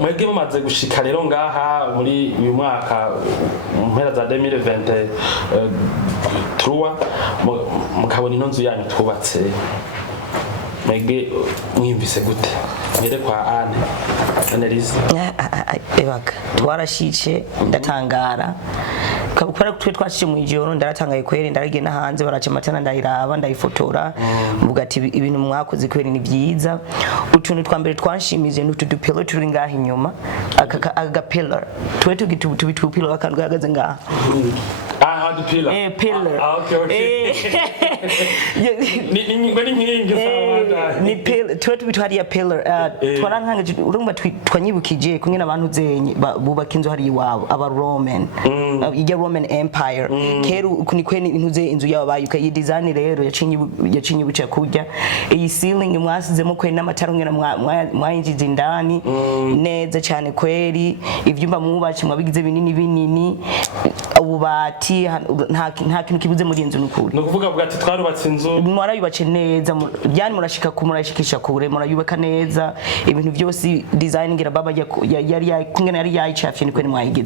mwebwe mumaze gushika rero ngaha muri uyu mwaka mpera za 2023 mukabona ino nzu yanyu twubatse mwebwe mwimvise gute mbere kwa Anne Annelise ebaga twarashitse ndatangara kabukora twe twashije mu ijoro ndaratangaye kweri ndaragenda hanze baraca amatara ndayiraba ndayifotora mvuga ati ibintu mwakoze kweri ni byiza utuntu twambere twanshimije n'utu dupilo turi ngaha inyuma aga pillar twe tubitu pillar akantu gahagaze ngaha dupila pillar okay ni pillar twe tubitu hariya pillar twarankanga urumva twanyibukije kumwe n'abantu zenye bubaka inzu hari iwabo aba Roman Roman Empire kero kunikweni intuze inzu yabo bayuka iyi design rero yacinye buca kujya iyi ceiling mwasizemo kwe n'amatara ngena mwayinjiza indani neza cyane kweri ivyumba mwubace mwabigize binini ububati nta kintu kibuze muri inzu n'ukuri no kuvuga ati twarubatse inzu mwarayubace neza byani murashika kumurashikisha kure murayubaka neza ibintu byose design ngira baba yari kungena yari yayicafye nikweni mwayigize